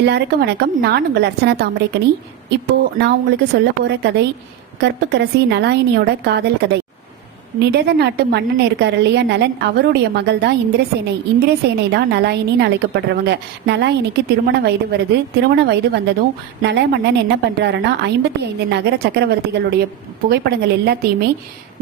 எல்லாருக்கும் வணக்கம். நான் உங்கள் அர்ச்சனா தாமரைக்கனி. இப்போ நான் உங்களுக்கு சொல்ல போற கதை கற்புக்கரசி நலாயினியோட காதல் கதை. நிடத நாட்டு மன்னன் இருக்கார் இல்லையா, நலன், அவருடைய மகள் தான் இந்திரசேனை. இந்திரசேனை தான் நலாயினின்னு அழைக்கப்படுறவங்க. நலாயினிக்கு திருமண வயது வருது. திருமண வயது வந்ததும் நல மன்னன் என்ன பண்றாருன்னா 55 நகர சக்கரவர்த்திகளுடைய புகைப்படங்கள் எல்லாத்தையுமே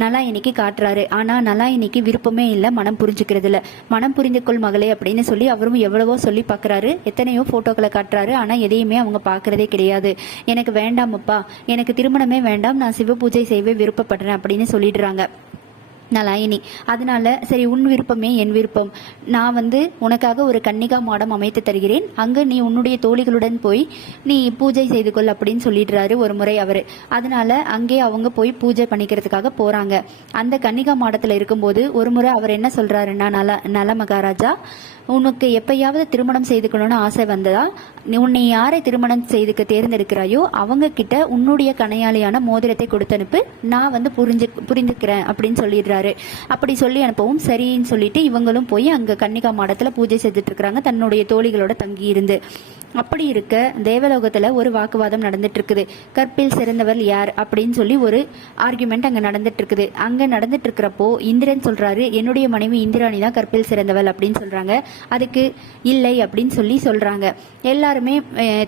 நலாயினிக்கு காட்டுறாரு. ஆனா நலாயினிக்கு விருப்பமே இல்லை, மனம் புரிஞ்சுக்கிறது இல்லை. மனம் புரிந்து கொள் மகளே அப்படின்னு சொல்லி அவரும் எவ்வளவோ சொல்லி பார்க்குறாரு. எத்தனையோ போட்டோக்களை காட்டுறாரு. ஆனா எதையுமே அவங்க பார்க்கறதே கிடையாது. எனக்கு வேண்டாமப்பா, எனக்கு திருமணமே வேண்டாம், நான் சிவ பூஜை செய்ய விருப்பப்படுறேன் அப்படின்னு சொல்லிடுறாங்க நலாயினி. அதனால சரி, உன் விருப்பமே என் விருப்பம், நான் உனக்காக ஒரு கன்னிகா மாடம் அமைத்து தருகிறேன், அங்க நீ உன்னுடைய தோழிகளுடன் போய் நீ பூஜை செய்து கொள் அப்படின்னு சொல்லிடுறாரு ஒரு முறை அவரு. அதனால அங்கே அவங்க போய் பூஜை பண்ணிக்கிறதுக்காக போறாங்க. அந்த கன்னிகா மாடத்துல இருக்கும்போது ஒரு முறை அவர் என்ன சொல்றாருன்னா, நல மகாராஜா, உனக்கு எப்பயாவது திருமணம் செய்துக்கணும்னு ஆசை வந்ததா? உன்னை யாரை திருமணம் செய்துக்க தேர்ந்தெடுக்கிறாயோ அவங்க கிட்ட உன்னுடைய கணையாளியான மோதிரத்தை கொடுத்து அனுப்பு, நான் புரிஞ்சுக்கிறேன் அப்படின்னு சொல்லிடுறாரு. அப்படி சொல்லி அனுப்பவும் சரின்னு சொல்லிட்டு இவங்களும் போய் அங்க கன்னிகா மாடத்துல பூஜை செஞ்சுட்டு இருக்கிறாங்க, தன்னுடைய தோழிகளோட தங்கி இருந்து. அப்படி இருக்க தேவலோகத்துல ஒரு வாக்குவாதம் நடந்துட்டு இருக்குது. கற்பில் சிறந்தவர் யார் அப்படின்னு சொல்லி ஒரு ஆர்குமெண்ட் அங்க நடந்துட்டு இருக்குது. அங்க நடந்துட்டு இருக்கிறப்போ இந்திரன் சொல்றாரு, என்னுடைய மனைவி இந்திராணி தான் கற்பில் சிறந்தவள் அப்படின்னு சொல்றாங்க. அதுக்கு இல்லை அப்படின்னு சொல்றாங்க. எல்லாருமே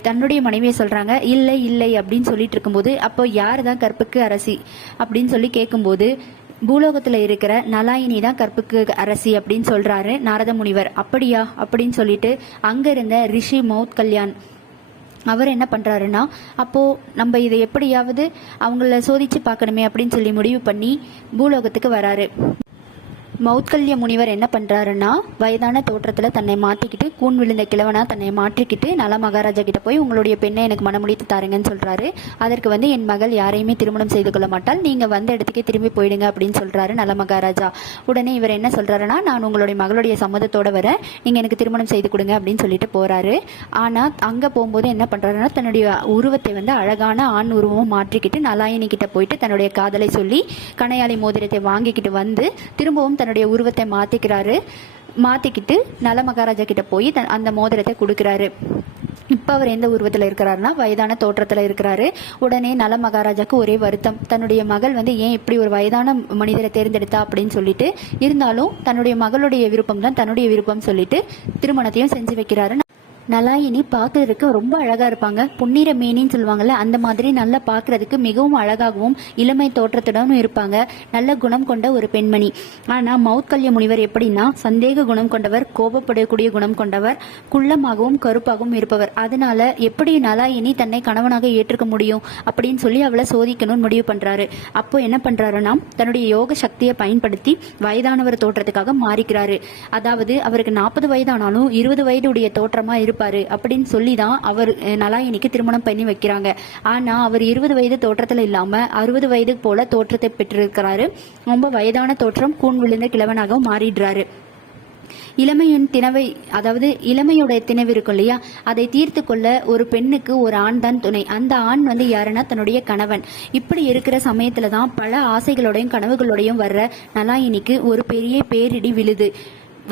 தன்னுடைய மனைவியை சொல்றாங்க. இல்லை இல்லை அப்படின்னு சொல்லிட்டு இருக்கும்போது அப்போ யார் தான் கற்புக்கு அரசி அப்படின்னு சொல்லி கேட்கும்போது பூலோகத்துல இருக்கிற நலாயினி தான் கற்புக்கு அரசி அப்படின்னு சொல்றாரு நாரத முனிவர். அப்படியா அப்படின்னு சொல்லிட்டு அங்க இருந்த ரிஷி மௌத்கல்யான் அவர் என்ன பண்றாருன்னா, அப்போ நம்ம இதை எப்படியாவது அவங்கள சோதிச்சு பார்க்கணுமே அப்படின்னு சொல்லி முடிவு பண்ணி பூலோகத்துக்கு வராரு. மௌத்கல்ய முனிவர் என்ன பண்றாருன்னா, வயதான தோற்றத்துல தன்னை மாத்திக்கிட்டு, கூன் விழுந்த கிழவனா தன்னை மாற்றிக்கிட்டு நல மகாராஜா கிட்ட போய் உங்களுடைய பெண்ணை எனக்கு மனமுடித்து தாருங்கன்னு சொல்றாரு. அதற்கு என் மகள் யாரையுமே திருமணம் செய்து கொள்ள மாட்டாள், நீங்க வந்த இடத்துக்கே திரும்பி போயிடுங்க அப்படின்னு சொல்றாரு நல மகாராஜா. உடனே இவர் என்ன சொல்றாருன்னா, நான் உங்களுடைய மகளுடைய சம்மதத்தோட வர, நீங்க எனக்கு திருமணம் செய்து கொடுங்க அப்படின்னு சொல்லிட்டு போறாரு. ஆனா அங்க போகும்போது என்ன பண்றாருன்னா, தன்னுடைய உருவத்தை அழகான ஆண் உருவமும் மாற்றிக்கிட்டு நலாயினி கிட்ட போயிட்டு தன்னுடைய காதலை சொல்லி கணையாளி மோதிரத்தை வாங்கிக்கிட்டு திரும்பவும் தன்னுடைய உருவத்தை மாத்திக்கிட்டு நல மகாராஜா கிட்ட போய் அந்த மோதிரத்தை கொடுக்கிறாரு. இப்ப அவர் எந்த உருவத்துல இருக்கிறாருன்னா, வயதான தோற்றத்துல இருக்கிறாரு. உடனே நல மகாராஜாக்கு ஒரே வருத்தம், தன்னுடைய மகள் ஏன் இப்படி ஒரு வயதான மனிதரை தேர்ந்தெடுத்தா அப்படின்னு சொல்லிட்டு, இருந்தாலும் தன்னுடைய மகளுடைய விருப்பம் தான் தன்னுடைய விருப்பம் சொல்லிட்டு திருமணத்தையும் செஞ்சு வைக்கிறாரு. நலாயினி பார்க்கறதுக்கு ரொம்ப அழகா இருப்பாங்க. புன்னிற மேனின்னு சொல்லுவாங்கல்ல, அந்த மாதிரி நல்லா பார்க்கறதுக்கு மிகவும் அழகாகவும் இளமை தோற்றத்துடனும் இருப்பாங்க. நல்ல குணம் கொண்ட ஒரு பெண்மணி. ஆனா மௌத்கல்ய முனிவர் எப்படின்னா, சந்தேக குணம் கொண்டவர், கோபப்படக்கூடிய குணம் கொண்டவர், குள்ளமாகவும் கருப்பாகவும் இருப்பவர். அதனால எப்படி நலாயினி தன்னை கணவனாக ஏற்றுக்க முடியும் அப்படின்னு சொல்லி அவளை சோதிக்கணும்னு முடிவு பண்றாரு. அப்போ என்ன பண்றாருன்னா, தன்னுடைய யோக சக்தியை பயன்படுத்தி வயதானவர் தோற்றத்துக்காக மாறிக்கிறாரு. அதாவது அவருக்கு 40 வயதானாலும் 20 வயதுடைய தோற்றமா இருப்பாரு அப்படின்னு சொல்லி தான் அவர் நலாயினிக்கு திருமணம் பண்ணி வைக்கிறாங்க. ஆனா அவர் 20 வயது தோற்றத்துல இல்லாம 60 வயது போல தோற்றத்தை பெற்றிருக்கிறாரு. ரொம்ப வயதான தோற்றம், கூன் விழுந்த கிழவனாகவும் மாறிடுறாரு. இளமையின் திணவை, அதாவது இளமையோட திணவு இருக்கும் இல்லையா, அதை தீர்த்து கொள்ள ஒரு பெண்ணுக்கு ஒரு ஆண் தான் துணை. அந்த ஆண் யாருன்னா தன்னுடைய கணவன். இப்படி இருக்கிற சமயத்துலதான் பல ஆசைகளோடையும் கனவுகளோடையும் வர்ற நலாயினிக்கு ஒரு பெரிய பேரிடி விழுது.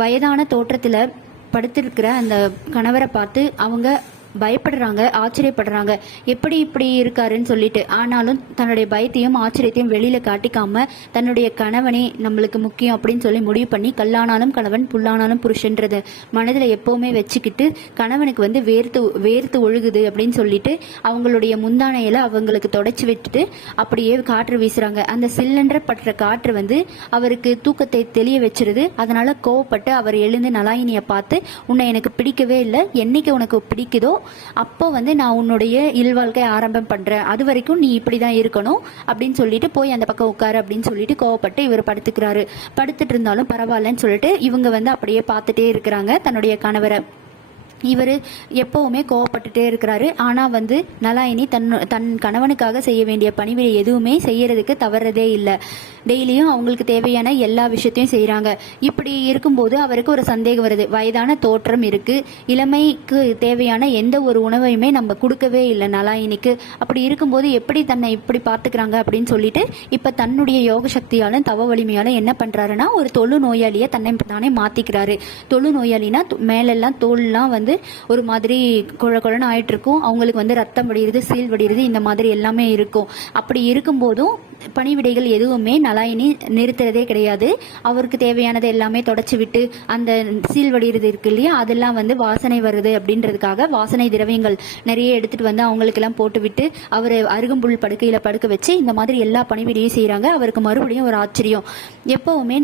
வயதான தோற்றத்துல படுத்திருக்கிற அந்த கணவரை பார்த்து அவங்க பயப்படுறாங்க, ஆச்சரியப்படுறாங்க, எப்படி இப்படி இருக்காருன்னு சொல்லிட்டு. ஆனாலும் தன்னுடைய பயத்தையும் ஆச்சரியத்தையும் வெளியில காட்டிக்காம தன்னுடைய கணவனே நம்மளுக்கு முக்கியம் அப்படின்னு சொல்லி முடிவு பண்ணி, கல்லானாலும் கணவன் புல்லானாலும் புருஷன்றது மனதில் எப்பவுமே வச்சுக்கிட்டு, கணவனுக்கு வேர்த்து ஒழுகுது அப்படின்னு சொல்லிட்டு அவங்களுடைய முந்தானையில அவங்களுக்கு தொடச்சி விட்டுட்டு அப்படியே காற்று வீசுறாங்க. அந்த சிலிண்டர் பற்ற காற்று அவருக்கு தூக்கத்தை தெளிய வச்சிருது. அதனால கோவப்பட்டு அவர் எழுந்து நலாயினியை பார்த்து, உன்னை எனக்கு பிடிக்கவே இல்லை, என்னைக்கு உனக்கு பிடிக்குதோ அப்போ நான் உன்னுடைய இல்வாழ்க்கை ஆரம்பம் பண்றேன், அது வரைக்கும் நீ இப்படிதான் இருக்கணும் அப்படின்னு சொல்லிட்டு போய் அந்த பக்கம் உட்காரு அப்படின்னு சொல்லிட்டு கோவப்பட்டு இவர் படுத்துக்கிறாரு. படுத்துட்டு இருந்தாலும் பரவாயில்லன்னு சொல்லிட்டு இவங்க அப்படியே பார்த்துட்டே இருக்கிறாங்க தன்னுடைய கணவரை. இவர் எப்பவுமே கோவப்பட்டுட்டே இருக்கிறாரு. ஆனா நலாயினி தன் கணவனுக்காக செய்ய வேண்டிய பணிவிடை எதுவுமே செய்யறதுக்கு தவறதே இல்லை. டெய்லியும் அவங்களுக்கு தேவையான எல்லா விஷயத்தையும் செய்யறாங்க. இப்படி இருக்கும்போது அவருக்கு ஒரு சந்தேகம் வருது. வயதான தோற்றம் இருக்கு, இளமைக்கு தேவையான எந்த ஒரு உணவையுமே நம்ம கொடுக்கவே இல்லை நலாயினிக்கு. அப்படி இருக்கும்போது எப்படி தன்னை இப்படி பார்த்துக்கிறாங்க அப்படின்னு சொல்லிட்டு இப்ப தன்னுடைய யோக சக்தியாலும் தவ வலிமையாலும் என்ன பண்றாருன்னா, ஒரு தொழு நோயாளிய தன்னை தானே மாத்திக்கிறாரு. தொழு நோயாளினா மேலெல்லாம் தோல்லாம் வந்து ஒரு மாதிரி குழன்னு ஆயிட்டு இருக்கும். அவங்களுக்கு வந்து ரத்தம் வடிகிறது, சீல் வடிகிறது, இந்த மாதிரி எல்லாமே இருக்கும். அப்படி இருக்கும்போதும் பணிவிடைகள் எதுவுமே நலாயினி நிறுத்துறதே கிடையாது. அவருக்கு தேவையானது எல்லாமே தொடச்சி விட்டு அந்த சீல் வடிகிறது இருக்கு இல்லையா, அதெல்லாம் வந்து வாசனை வருது அப்படின்றதுக்காக வாசனை திரவியங்கள் நிறைய எடுத்துட்டு வந்து அவங்களுக்கெல்லாம் போட்டு விட்டு அவர் அருகம்புல் படுக்கையில் படுக்க வச்சு இந்த மாதிரி எல்லா பணிவிடையும் செய்கிறாங்க. அவருக்கு மறுபடியும் ஒரு ஆச்சரியம். எப்பவுமே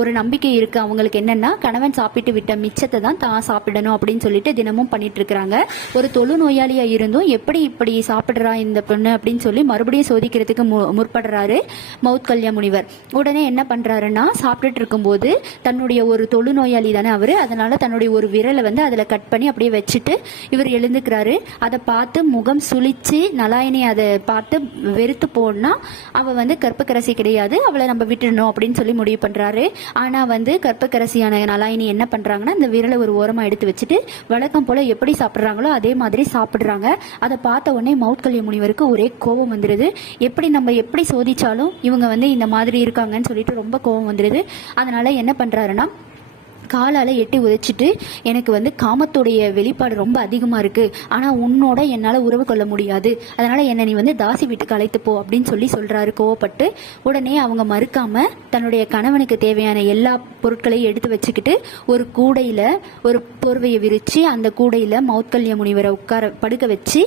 ஒரு நம்பிக்கை இருக்குது அவங்களுக்கு, என்னென்னா கணவன் சாப்பிட்டு விட்ட மிச்சத்தை தான் சாப்பிடணும் அப்படின்னு சொல்லிட்டு தினமும் பண்ணிட்டு இருக்கிறாங்க. ஒரு தொழுநோயாளியாக இருந்தும் எப்படி இப்படி சாப்பிட்றா இந்த பொண்ணு அப்படின்னு சொல்லி மறுபடியும் சோதிக்கிறதுக்கு முற்படுறாரு மௌத்கல்ய முனிவர். உடனே என்ன பண்ணுறாருன்னா, சாப்பிட்டுட்டு இருக்கும்போது தன்னுடைய ஒரு தொழுநோயாளி தானே அவர், அதனால தன்னுடைய ஒரு விரலை வந்து அதில் கட் பண்ணி அப்படியே வச்சுட்டு இவர் எழுந்துக்கிறாரு. அதை பார்த்து முகம் சுழிச்சு நலாயினி அதை பார்த்து வெறுத்து போனா, அவள் வந்து கற்புக்கரசி கிடையாது, அவளை நம்ம விட்டுடணும் அப்படின்னு சொல்லி முடிவு பண்ணுறாரு. ஆனால் வந்து கற்புக்கரசியான நலாயினி என்ன பண்ணுறாங்கன்னா, அந்த விரலை ஒரு ஓரமாக எடுத்து வச்சுட்டு வழக்கம் போல் எப்படி சாப்பிட்றாங்களோ அதே மாதிரி சாப்பிட்றாங்க. அதை பார்த்த உடனே மௌத்கல்ய முனிவருக்கு ஒரே கோபம் வந்துடுது. நம்ம எப்படி சோதிச்சாலும் இவங்க வந்து இந்த மாதிரி இருக்காங்கன்னு சொல்லிட்டு ரொம்ப கோபம் வந்துடுது. அதனால என்ன பண்ணுறாருன்னா, காலால் எட்டி உதைச்சிட்டு, எனக்கு வந்து காமத்துடைய வெளிப்பாடு ரொம்ப அதிகமாக இருக்குது, ஆனால் உன்னோட என்னால் உறவு கொள்ள முடியாது, அதனால் என்னை நீ வந்து தாசி வீட்டுக்கு அழைத்து போ அப்படின்னு சொல்கிறாரு கோவப்பட்டு. உடனே அவங்க மறுக்காமல் தன்னுடைய கணவனுக்கு தேவையான எல்லா பொருட்களையும் எடுத்து வச்சுக்கிட்டு ஒரு கூடையில் ஒரு போர்வையை விரித்து அந்த கூடையில் மௌத்கல்ய முனிவரை படுக்க வச்சு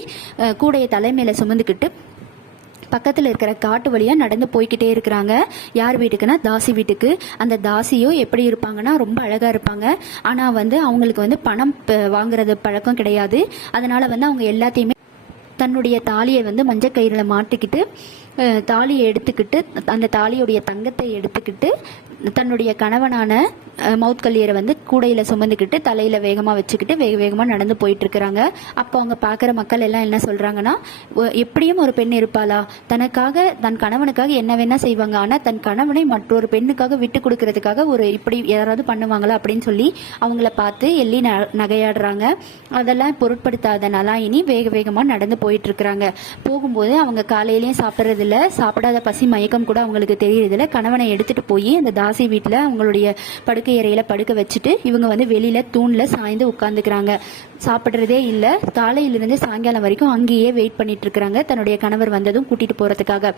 கூடையை தலைமையில சுமந்துக்கிட்டு பக்கத்தில் இருக்கிற காட்டு வழியாக நடந்து போய்கிட்டே இருக்கிறாங்க. யார் வீட்டுக்குன்னா, தாசி வீட்டுக்கு. அந்த தாசியும் எப்படி இருப்பாங்கன்னா, ரொம்ப அழகாக இருப்பாங்க. ஆனால் வந்து அவங்களுக்கு வந்து பணம் வாங்குறது பழக்கம் கிடையாது. அதனால் வந்து அவங்க எல்லாத்தையுமே தன்னுடைய தாலியை வந்து மஞ்சள் கயிறில் மாட்டிக்கிட்டு தாலியை எடுத்துக்கிட்டு அந்த தாலியுடைய தங்கத்தை எடுத்துக்கிட்டு தன்னுடைய கணவனான மௌத்கல்யரை வந்து கூடையில் சுமந்துக்கிட்டு தலையில் வேகமாக வச்சுக்கிட்டு வேகமாக நடந்து போயிட்டு இருக்கிறாங்க. அப்போ அவங்க பார்க்குற மக்கள் எல்லாம் என்ன சொல்கிறாங்கன்னா, எப்படியும் ஒரு பெண் இருப்பாளா, தனக்காக தன் கணவனுக்காக என்ன வேணால் செய்வாங்க, ஆனால் தன் கணவனை மற்றொரு பெண்ணுக்காக விட்டு கொடுக்கறதுக்காக ஒரு இப்படி யாராவது பண்ணுவாங்களா அப்படின்னு சொல்லி அவங்கள பார்த்து எள்ளி நகையாடுறாங்க. அதெல்லாம் பொருட்படுத்தாத நலாயினி வேகமாக நடந்து போயிட்டு இருக்கிறாங்க. போகும்போது அவங்க காலையிலேயும் சாப்பிட்றதில்ல, சாப்பிடாத பசி மயக்கம் கூட அவங்களுக்கு தெரியறதில்ல. கணவனை எடுத்துட்டு போய் அந்த தாசி வீட்டில் அவங்களுடைய படுக்கை அறையில படுக்க வச்சுட்டு இவங்க வந்து வெளியில தூண்ல சாய்ந்து உட்கார்ந்துக்கிறாங்க. சாப்பிட்றதே இல்லை. காலையிலிருந்து சாயங்காலம் வரைக்கும் அங்கேயே வெயிட் பண்ணிட்டு இருக்கிறாங்க, தன்னுடைய கணவர் வந்ததும் கூட்டிட்டு போறதுக்காக.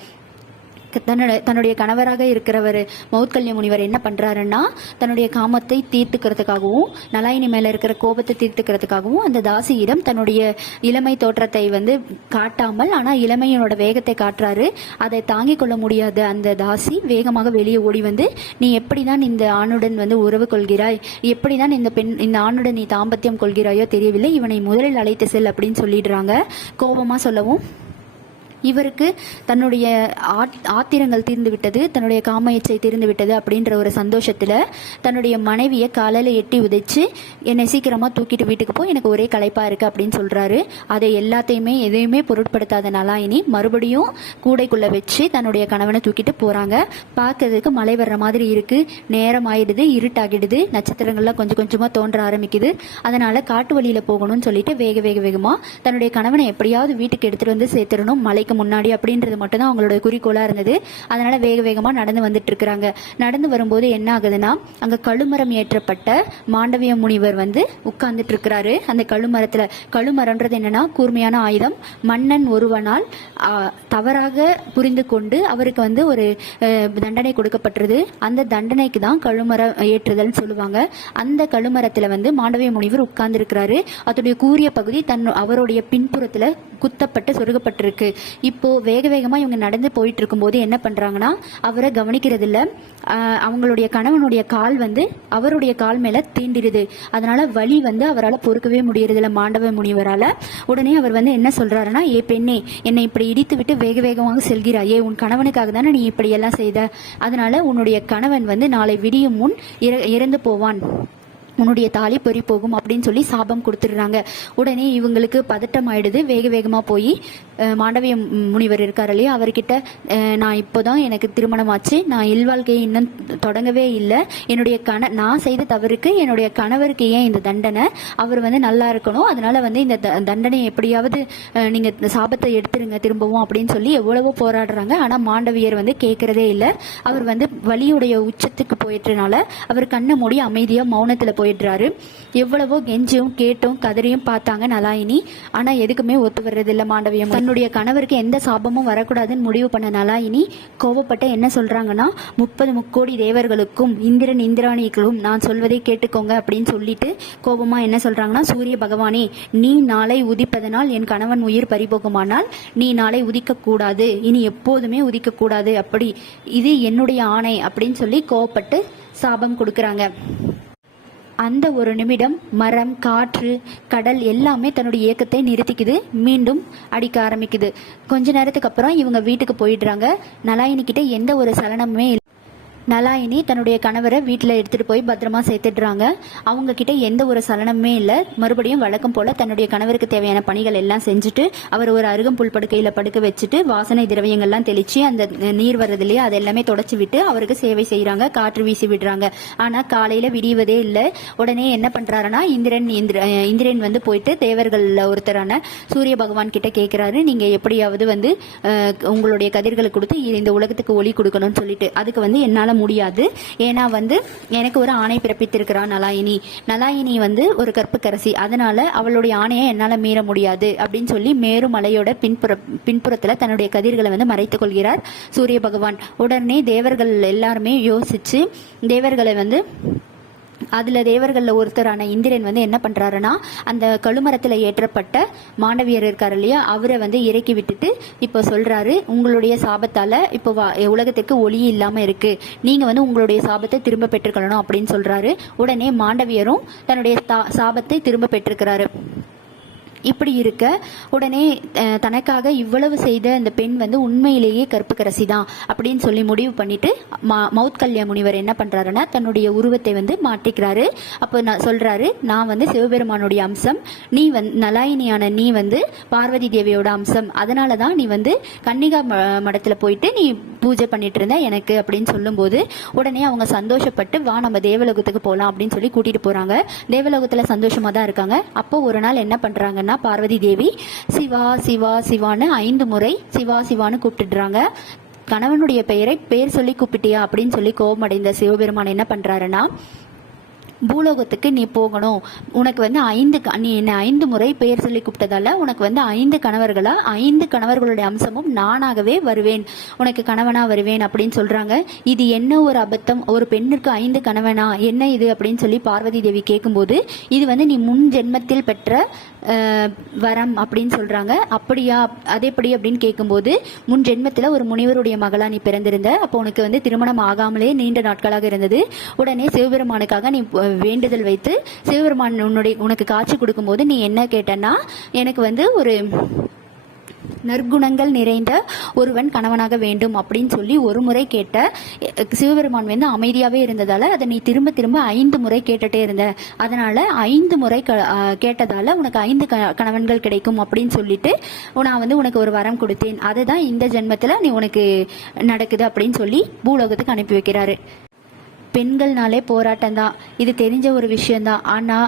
தன்னுடைய கணவராக இருக்கிறவர் மௌத்கல்ய முனிவர் என்ன பண்றாருன்னா, தன்னுடைய காமத்தை தீர்த்துக்கிறதுக்காகவும் நலாயினி மேல இருக்கிற கோபத்தை தீர்த்துக்கிறதுக்காகவும் அந்த தாசியிடம் தன்னுடைய இளமை தோற்றத்தை வந்து காட்டாமல், ஆனா இளமையோட வேகத்தை காட்டுறாரு. அதை தாங்கிக் கொள்ள முடியாத அந்த தாசி வேகமாக வெளியே ஓடி வந்து, நீ எப்படிதான் இந்த ஆணுடன் வந்து உறவு கொள்கிறாய், எப்படிதான் இந்த ஆணுடன் நீ தாம்பத்தியம் கொள்கிறாயோ தெரியவில்லை, இவனை முதலில் அழைத்து செல் அப்படின்னு சொல்லிடுறாங்க. கோபமா சொல்லவும் இவருக்கு தன்னுடைய ஆத்திரங்கள் தீர்ந்து விட்டது, தன்னுடைய காம இச்சை தீர்ந்து விட்டது அப்படின்ற ஒரு சந்தோஷத்தில் தன்னுடைய மனைவியை காலையில் எட்டி உதைச்சு, என்னை சீக்கிரமாக தூக்கிட்டு வீட்டுக்கு போ, எனக்கு ஒரே களைப்பாக இருக்குது அப்படின்னு சொல்கிறாரு. அதை எதையுமே பொருட்படுத்தாத நலாயினி மறுபடியும் கூடைக்குள்ளே வச்சு தன்னுடைய கணவனை தூக்கிட்டு போகிறாங்க. பார்க்கறதுக்கு மழை வர்ற மாதிரி இருக்குது, நேரம் ஆயிடுது, இருட்டாகிடுது, நட்சத்திரங்கள்லாம் கொஞ்சம் கொஞ்சமாக தோன்ற ஆரம்பிக்குது. அதனால் காட்டு வழியில் போகணும்னு சொல்லிட்டு வேகமாக தன்னுடைய கணவனை எப்படியாவது வீட்டுக்கு எடுத்துகிட்டு வந்து சேர்த்துடணும் மலைக்கு முன்னாடி அப்படின்றது மட்டும்தான் அவங்களோட குறிக்கோளா இருந்தது. அதனால வேகமா நடந்து வந்துட்டு இருக்கிறாங்க. நடந்து வரும்போது என்ன ஆகுதுன்னா, அங்க கழுமரம் ஏற்றப்பட்ட மாண்டவிய முனிவர் வந்து உட்கார்ந்துட்டு இருக்கிறாரு. அந்த கழுமரம்ன்றது என்னன்னா, கூர்மையான ஆயுதம். மன்னன் ஒருவனால் தவறாக புரிந்து கொண்டு அவருக்கு வந்து ஒரு தண்டனை கொடுக்கப்பட்டது. அந்த தண்டனைக்கு தான் கழுமரம் ஏற்றுதல் சொல்லுவாங்க. அந்த கழுமரத்துல வந்து மாண்டவிய முனிவர் உட்கார்ந்து இருக்கிறாரு. அதோடைய கூரிய பகுதி அவருடைய பின்புறத்துல குத்தப்பட்டு சொருகப்பட்டிருக்கு. இப்போ வேகமா இவங்க நடந்து போயிட்டு இருக்கும்போது என்ன பண்றாங்கன்னா, அவரை கவனிக்கிறது இல்ல. அவங்களுடைய கணவனுடைய கால் வந்து அவருடைய கால் மேல தீண்டிருது. அதனால வலி வந்து அவரால் பொறுக்கவே முடியறதில்ல மாண்டவ முனிவரால. உடனே அவர் வந்து என்ன சொல்றாருன்னா, ஏ பெண்ணே, என்னை இப்படி இடித்து விட்டு வேகமாக செல்கிறாயே, உன் கணவனுக்காக தானே நீ இப்படி எல்லாம் செய்த, அதனால உன்னுடைய கணவன் வந்து நாளை விடியும் முன் இறந்து போவான், உன்னுடைய தாலி பொறி போகும் அப்படின்னு சொல்லி சாபம் கொடுத்துடுறாங்க. உடனே இவங்களுக்கு பதட்டம் ஆயிடுது. வேகமாக போய் மாண்டவிய முனிவர் இருக்கார் இல்லையா, அவர்கிட்ட நான் இப்போதான் எனக்கு திருமணம் ஆச்சு, நான் இல்வாழ்க்கையை இன்னும் தொடங்கவே இல்லை, என்னுடைய நான் செய்த தவறுக்கு என்னுடைய கணவருக்கு ஏன் இந்த தண்டனை, அவர் வந்து நல்லா இருக்கணும், அதனால வந்து இந்த தண்டனை எப்படியாவது நீங்க சாபத்தை எடுத்துருங்க திரும்பவும் அப்படின்னு சொல்லி எவ்வளவோ போராடுறாங்க. ஆனா மாண்டவியர் வந்து கேட்கறதே இல்லை. அவர் வந்து வலியுடைய உச்சத்துக்கு போயிட்டனால அவர் கண்ணை மூடி அமைதியா மௌனத்துல போய் போயிடுறாரு. எவ்வளவோ கெஞ்சியும் கேட்டும் கதறியும் பார்த்தாங்க நலாயினி. ஆனா எதுக்குமே ஒத்து வர்றதில்ல மாண்டவியம். தன்னுடைய கணவருக்கு எந்த சாபமும் வரக்கூடாதுன்னு முடிவு பண்ண நலாயினி கோவப்பட்ட என்ன சொல்றாங்கன்னா, 30 முக்கோடி தேவர்களுக்கும் இந்திரன் இந்திராணிகளும் நான் சொல்வதை கேட்டுக்கோங்க அப்படின்னு சொல்லிட்டு கோபமா என்ன சொல்றாங்கன்னா, சூரிய பகவானே, நீ நாளை உதிப்பதனால் என் கணவன் உயிர் பறிபோகுமானால் நீ நாளை உதிக்க கூடாது, இனி எப்போதுமே உதிக்க கூடாது, அப்படி இது என்னுடைய ஆணை அப்படின்னு சொல்லி கோவப்பட்டு சாபம் கொடுக்கறாங்க. அந்த ஒரு நிமிடம் மரம், காற்று, கடல் எல்லாமே தன்னுடைய இயக்கத்தை நிறுத்திக்குது, மீண்டும் அடிக்க ஆரம்பிக்குது. கொஞ்ச நேரத்துக்கு அப்புறம் இவங்க வீட்டுக்கு போயிடுறாங்க. நலாயினி கிட்ட எந்த ஒரு சலனமுமே இல்லை. நலாயினி தன்னுடைய கணவரை வீட்டில் எடுத்துட்டு போய் பத்திரமா சேர்த்துடுறாங்க. அவங்க கிட்ட எந்த ஒரு சலனமே இல்லை. மறுபடியும் வழக்கம் போல தன்னுடைய கணவருக்கு தேவையான பணிகள் எல்லாம் செஞ்சுட்டு அவர் ஒரு அருகம்புல் படுக்கையில படுக்க வச்சுட்டு வாசனை திரவியங்கள்லாம் தெளிச்சு அந்த நீர் வர்றதுலயே அது எல்லாமே தொடச்சி விட்டு அவருக்கு சேவை செய்யறாங்க, காற்று வீசி விடுறாங்க. ஆனா காலையில விடியவதே இல்லை. உடனே என்ன பண்றாருன்னா, இந்திரன் வந்து போயிட்டு தேவர்கள்ல ஒருத்தரான சூரிய பகவான் கிட்ட கேட்கிறாரு, நீங்க எப்படியாவது வந்து உங்களுடைய கதிர்களை கொடுத்து இந்த உலகத்துக்கு ஒளி கொடுக்கணும்னு சொல்லிட்டு. அதுக்கு வந்து என்னால முடியாது, ஏன்னா வந்து எனக்கு ஒரு ஆணை பிறப்பித்திருக்கிறா நலாயினி வந்து ஒரு கற்புக்கரசி, அதனால அவளுடைய ஆணையை என்னால மீற முடியாது அப்படின்னு சொல்லி மேருமலையோட பின்புறத்துல தன்னுடைய கதிர்களை வந்து மறைத்துக் கொள்கிறார் சூரிய பகவான். உடனே தேவர்கள் எல்லாருமே யோசிச்சு தேவர்களை வந்து தேவர்கள்ல ஒருத்தரான இந்திரன் வந்து என்ன பண்றாருன்னா, அந்த கழுமரத்துல ஏற்றப்பட்ட மாண்டவியர் இருக்காரு இல்லையா, அவரை வந்து இறக்கி விட்டுட்டு இப்போ சொல்றாரு, உங்களுடைய சாபத்தால இப்போ உலகத்துக்கு ஒளி இல்லாம இருக்கு, நீங்க வந்து உங்களுடைய சாபத்தை திரும்ப பெற்றுக்கணும் அப்படின்னு சொல்றாரு. உடனே மாண்டவியரும் தன்னுடைய சாபத்தை திரும்ப பெற்றிருக்கிறாரு. இப்படி இருக்க உடனே தனக்காக இவ்வளவு செய்த அந்த பெண் வந்து உண்மையிலேயே கற்புக்கரசி தான் அப்படின்னு சொல்லி முடிவு பண்ணிட்டு மௌத்கல்யா முனிவர் என்ன பண்றாருன்னா, தன்னுடைய உருவத்தை வந்து மாற்றிக்கிறாரு. அப்போ சொல்றாரு, நான் வந்து சிவபெருமானுடைய அம்சம், நீ நலாயினியான நீ வந்து பார்வதி தேவியோட அம்சம், அதனாலதான் நீ வந்து கன்னிகா மடத்துல போயிட்டு நீ பூஜை பண்ணிட்டு இருந்த எனக்கு அப்படின்னு சொல்லும் போது உடனே அவங்க சந்தோஷப்பட்டு, வா நம்ம தேவலோகத்துக்கு போலாம் அப்படின்னு சொல்லி கூட்டிட்டு போறாங்க. தேவலோகத்துல சந்தோஷமா தான் இருக்காங்க. அப்போ ஒரு நாள் என்ன பண்றாங்கன்னா, பார்வதி தேவி சிவா சிவா சிவான்னு 5 முறை சிவா சிவான்னு கூப்பிட்டுடுறாங்க. கணவனுடைய பெயரை பேர் சொல்லி கூப்பிட்டியா அப்படின்னு சொல்லி கோபமடைந்த சிவபெருமான் என்ன பண்றாருன்னா, பூலோகத்துக்கு நீ போகணும், உனக்கு வந்து நீ என்ன 5 முறை பெயர் சொல்லி கூப்பிட்டதால உனக்கு வந்து 5 கணவர்களா, 5 கணவர்களுடைய அம்சமும் நானாகவே வருவேன், உனக்கு கணவனா வருவேன் அப்படின்னு சொல்றாங்க. இது என்ன ஒரு அபத்தம், ஒரு பெண்ணுக்கு 5 கணவனா, என்ன இது அப்படின்னு சொல்லி பார்வதி தேவி கேட்கும்போது, இது வந்து நீ முன் ஜென்மத்தில் பெற்ற வரம் அப்படின்னு சொல்றாங்க. அப்படியா, அதேபடி அப்படின்னு கேட்கும்போது, முன் ஜென்மத்துல ஒரு முனிவருடைய மகளா நீ பிறந்திருந்த, அப்போ உனக்கு வந்து திருமணம் ஆகாமலே நீண்ட நாட்களாக இருந்தது. உடனே சிவபெருமானுக்காக நீ வேண்டுதல் வைத்து சிவபெருமான் உனக்கு காட்சி கொடுக்கும் போது நீ என்ன கேட்டன்னா, எனக்கு வந்து ஒரு நற்குணங்கள் நிறைந்த ஒருவன் கணவனாக வேண்டும் அப்படின்னு சொல்லி ஒரு முறை கேட்ட சிவபெருமான் வந்து அமைதியாவே இருந்ததால அதை நீ திரும்ப திரும்ப 5 முறை கேட்டுட்டே இருந்த, அதனால 5 முறை கேட்டதால உனக்கு 5 கணவன்கள் கிடைக்கும் அப்படின்னு சொல்லிட்டு நான் வந்து உனக்கு ஒரு வரம் கொடுத்தேன், அதுதான் இந்த ஜென்மத்துல நீ உனக்கு நடக்குது அப்படின்னு சொல்லி பூலோகத்துக்கு அனுப்பி வைக்கிறாரு. பெண்கள்னாலே போராட்டம் தான், இது தெரிஞ்ச ஒரு விஷயம்தான். ஆனால்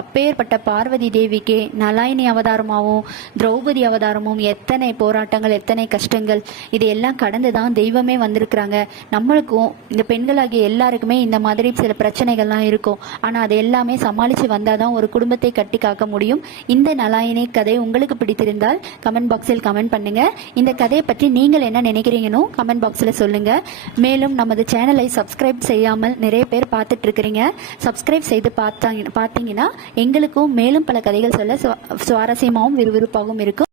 அப்பேற்பட்ட பார்வதி தேவிக்கே நலாயினி அவதாரமாகவும் திரௌபதி அவதாரமும் எத்தனை போராட்டங்கள், எத்தனை கஷ்டங்கள், இது எல்லாம் கடந்து தான் தெய்வமே வந்திருக்கிறாங்க. நம்மளுக்கும் இந்த பெண்களாகிய எல்லாருக்குமே இந்த மாதிரி சில பிரச்சனைகள்லாம் இருக்கும். ஆனால் அது எல்லாமே சமாளித்து வந்தால் தான் ஒரு குடும்பத்தை கட்டி காக்க முடியும். இந்த நலாயினி கதை உங்களுக்கு பிடித்திருந்தால் கமெண்ட் பாக்ஸில் கமெண்ட் பண்ணுங்க. இந்த கதையை பற்றி நீங்கள் என்ன நினைக்கிறீங்கன்னு கமெண்ட் பாக்ஸில் சொல்லுங்க. மேலும் நமது சேனலை சப்ஸ்கிரைப் செய்யாமல் நிறைய பேர் பார்த்துட்டு இருக்கிறீங்க. சப்ஸ்கிரைப் செய்து பார்த்தீங்கன்னா எங்களுக்கும் மேலும் பல கதைகள் சொல்ல சுவாரஸ்யமாகவும் விறுவிறுப்பாகவும் இருக்கும்.